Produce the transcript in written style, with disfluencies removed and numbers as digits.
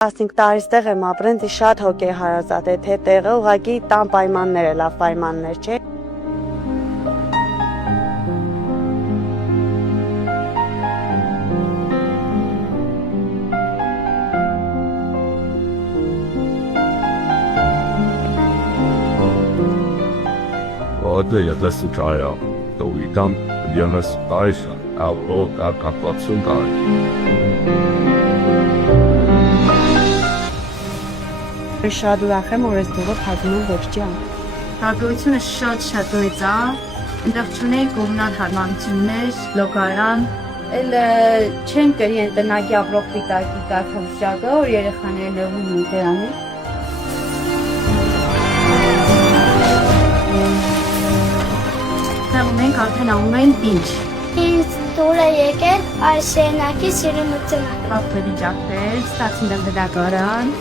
15 տարի ստեղ եմ ապրել, ինձ շատ հոգեհարազատ է, թե տեղը ուղղակի տան պայմանները լավ պայմաններ չէ։ Odde ja tässä ajan tuitan vielä taisa autoa kapatsun tai. Շատ ուրախ եմ, որ այս դուրը փակում եմ ոչ ջան։ Հարգությունը շատ մեծ է, այնտեղ չունեի կոմունալ հարմարություններ, լոկարան, էլ չեն կրի են տնագի ապրող պիտակի կարգավիճակը, որ երեխաները լվում են դրանի։ Մենք արդեն անում են ինչ։ Ինձ դուր է եկել այս շենակի սիրունությունը։ Վաղ վիճակներ, ստացին դրդակարան,